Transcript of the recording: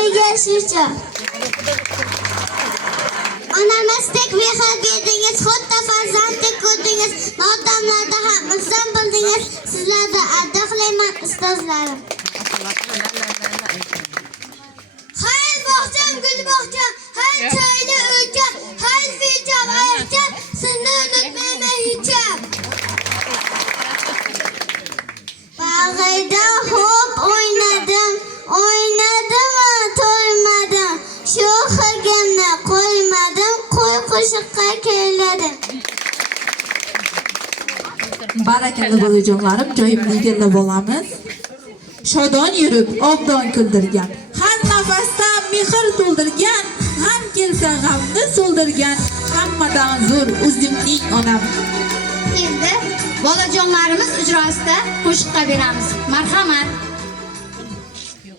umriga shuncha. Onamizdek mehr berdingiz, xuddi farzanddek ko'rdingiz. Nodonlarda ham inson bildingiz. Sizlarda adoqlayman ustozlarim. Hayl bog'cham, gul bog'cham, hayl choyli o'lcham, hayl ficham, oyoqcham, sizni unutmayman hecham. Bag'rida xo'p o'ynadim, to'ymadim. Shu xigimni qo'ymadim, qo'shiqqa kuyladim. Barakalla bolajonlarim, joyimni egallab olamiz. Shodon yurib, obdon kuldirgan, har nafasdan mehr to'ldirgan, ham kelsa g'amni so'ldirgan, hammadan zo'r o'zimning onam. Endi bolajonlarimiz ijrosida qo'shiqqa beramiz. Marhamat.